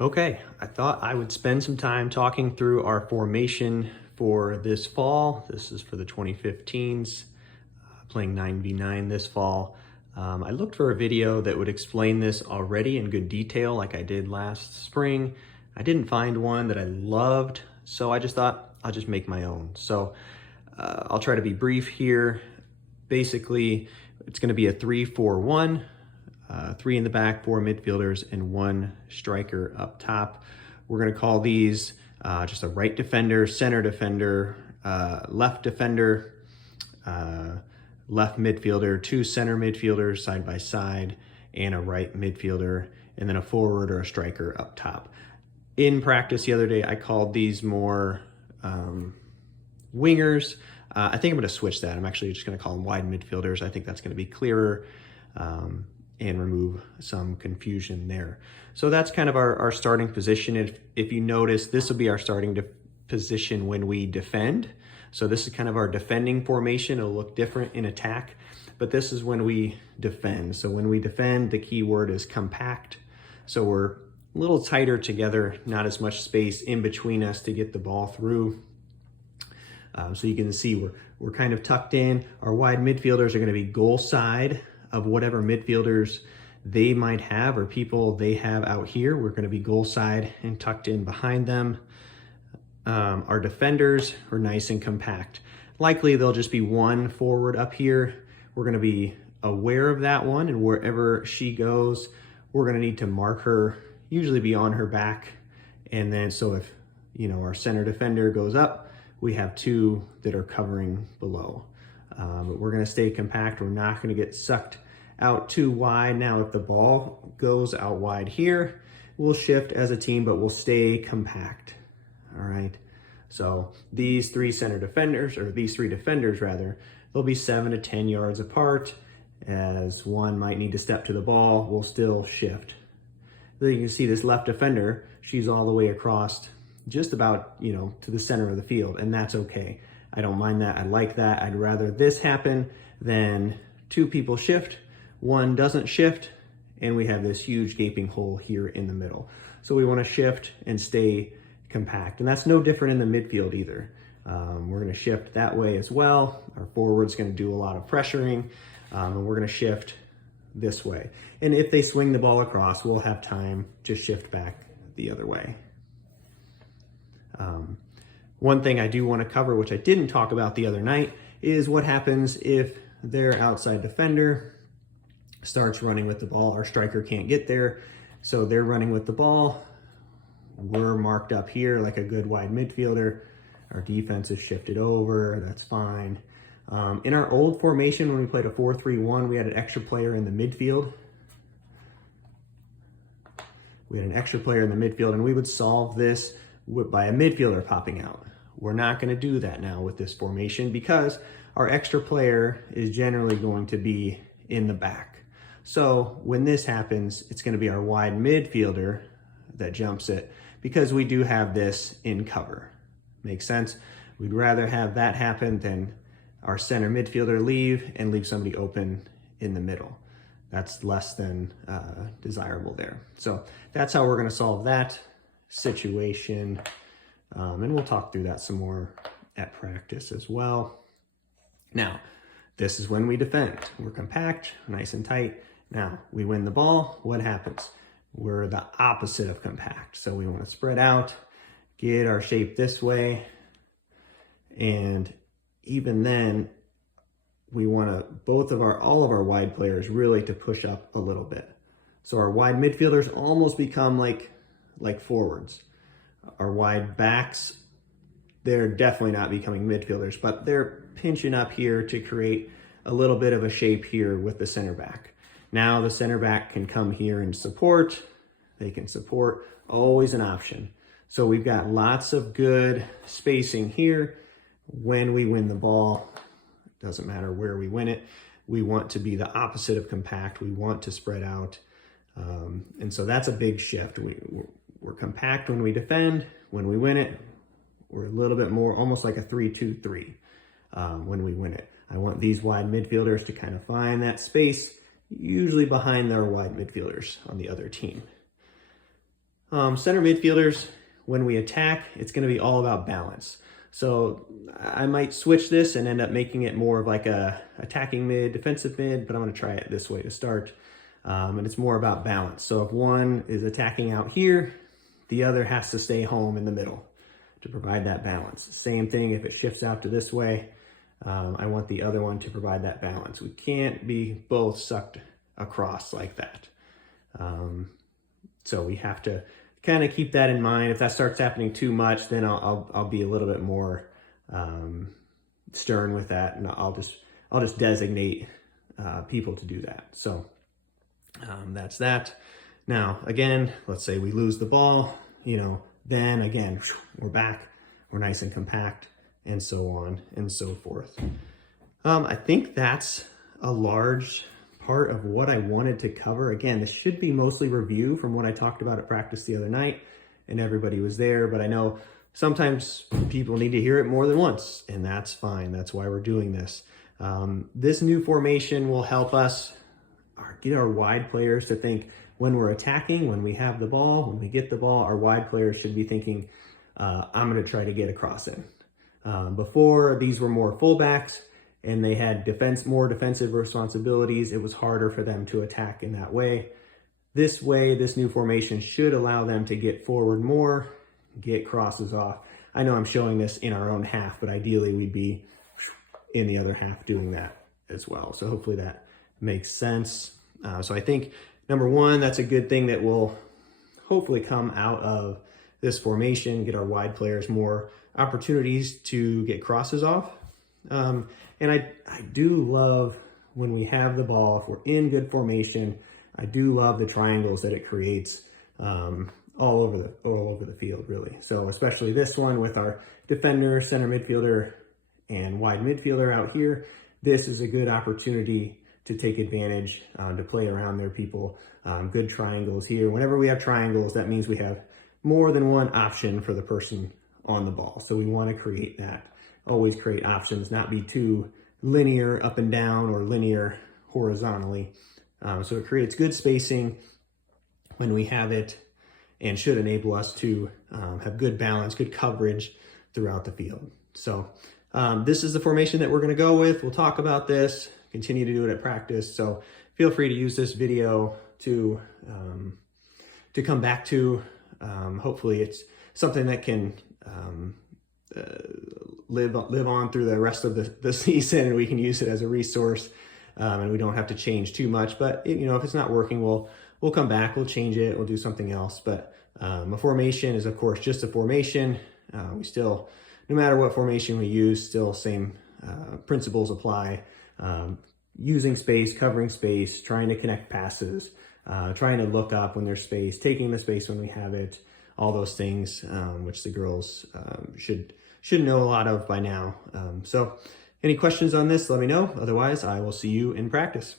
Okay, I thought I would spend some time talking through our formation for this fall. This is for the 2015s, playing 9v9 this fall. I looked for a video that would explain this already in good detail like I did last spring. I didn't find one that I loved, so I just thought I'll just make my own. So I'll try to be brief here. Basically, it's going to be a 3-4-1. 3 in the back, 4 midfielders, and 1 striker up top. We're going to call these just a right defender, center defender, left defender, left midfielder, 2 center midfielders side by side, and a right midfielder, and then a forward or a striker up top. In practice the other day, I called these more wingers. I think I'm going to switch that. I'm actually just going to call them wide midfielders. I think that's going to be clearer. And remove some confusion there. So that's kind of our starting position. If you notice, this will be our starting position when we defend. So this is kind of our defending formation. It'll look different in attack, but this is when we defend. So when we defend, the key word is compact. So we're a little tighter together, not as much space in between us to get the ball through. So you can see we're kind of tucked in. Our wide midfielders are going to be goal side of whatever midfielders they might have or people they have out here. We're going to be goal side and tucked in behind them. Our defenders are nice and compact. Likely there'll just be 1 forward up here. We're going to be aware of that one, and wherever she goes, we're going to need to mark her, usually be on her back. And then so if our center defender goes up, we have 2 that are covering below. But we're going to stay compact. We're not going to get sucked out too wide. Now, if the ball goes out wide here, we'll shift as a team, but we'll stay compact. All right. So these 3 defenders rather, they'll be 7 to 10 yards apart. As one might need to step to the ball, we'll still shift. Then you can see this left defender, she's all the way across just about, to the center of the field, and that's okay. I don't mind that. I like that. I'd rather this happen than 2 people shift, 1 doesn't shift, and we have this huge gaping hole here in the middle. So we want to shift and stay compact. And that's no different in the midfield either. We're going to shift that way as well. Our forward's going to do a lot of pressuring, and we're going to shift this way. And if they swing the ball across, we'll have time to shift back the other way. One thing I do want to cover, which I didn't talk about the other night, is what happens if their outside defender starts running with the ball. Our striker can't get there, so they're running with the ball. We're marked up here like a good wide midfielder. Our defense is shifted over. That's fine. In our old formation, when we played a 4-3-1, we had an extra player in the midfield. And we would solve this by a midfielder popping out. We're not going to do that now with this formation because our extra player is generally going to be in the back. So when this happens, it's going to be our wide midfielder that jumps it because we do have this in cover. Makes sense? We'd rather have that happen than our center midfielder leave and leave somebody open in the middle. That's less than desirable there. So that's how we're going to solve that situation. And we'll talk through that some more at practice as well. Now, this is when we defend. We're compact, nice and tight. Now, we win the ball. What happens? We're the opposite of compact. So we want to spread out, get our shape this way. And even then, we want all of our wide players really to push up a little bit. So our wide midfielders almost become like forwards. Our wide backs, they're definitely not becoming midfielders, but they're pinching up here to create a little bit of a shape here with the center back. Now the center back can come here and support. They can support, always an option. So we've got lots of good spacing here. When we win the ball, doesn't matter where we win it, we want to be the opposite of compact. We want to spread out. And so that's a big shift. We're compact when we defend. When we win it, we're a little bit more, almost like a 3-2-3 when we win it. I want these wide midfielders to kind of find that space, usually behind their wide midfielders on the other team. Center midfielders, when we attack, it's going to be all about balance. So I might switch this and end up making it more of like a attacking mid, defensive mid, but I'm going to try it this way to start. And it's more about balance. So if one is attacking out here, the other has to stay home in the middle to provide that balance. Same thing if it shifts out to this way. I want the other one to provide that balance. We can't be both sucked across like that. So we have to kind of keep that in mind. If that starts happening too much, then I'll be a little bit more stern with that, and I'll just designate people to do that. So that's that. Now again, let's say we lose the ball, then again we're back, we're nice and compact, and so on and so forth. I think that's a large part of what I wanted to cover. Again, this should be mostly review from what I talked about at practice the other night, and everybody was there, but I know sometimes people need to hear it more than once, and that's fine. That's why we're doing this. This new formation will help us get our wide players to think when we're attacking, when we have the ball, when we get the ball, our wide players should be thinking, I'm going to try to get across it. Before, these were more fullbacks, and they had more defensive responsibilities. It was harder for them to attack in that way. This new formation should allow them to get forward more, get crosses off. I know I'm showing this in our own half, but ideally we'd be in the other half doing that as well. So hopefully that makes sense. So I think, number one, that's a good thing that will hopefully come out of this formation, get our wide players more opportunities to get crosses off. And I do love when we have the ball, if we're in good formation, I do love the triangles that it creates all over the field, really. So especially this one with our defender, center midfielder, and wide midfielder out here, this is a good opportunity to take advantage, to play around their people. Good triangles here. Whenever we have triangles, that means we have more than one option for the person on the ball. So we want to create that. Always create options, not be too linear up and down or linear horizontally. So it creates good spacing when we have it, and should enable us to have good balance, good coverage throughout the field. So this is the formation that we're going to go with. We'll talk about this, continue to do it at practice. So feel free to use this video to come back to. Hopefully it's something that can live on through the rest of the season, and we can use it as a resource, and we don't have to change too much. But if it's not working, we'll come back, we'll change it, we'll do something else. But a formation is, of course, just a formation. We still, no matter what formation we use, still same principles apply. Using space, covering space, trying to connect passes, trying to look up when there's space, taking the space when we have it, all those things, which the girls should know a lot of by now. So any questions on this, let me know. Otherwise, I will see you in practice.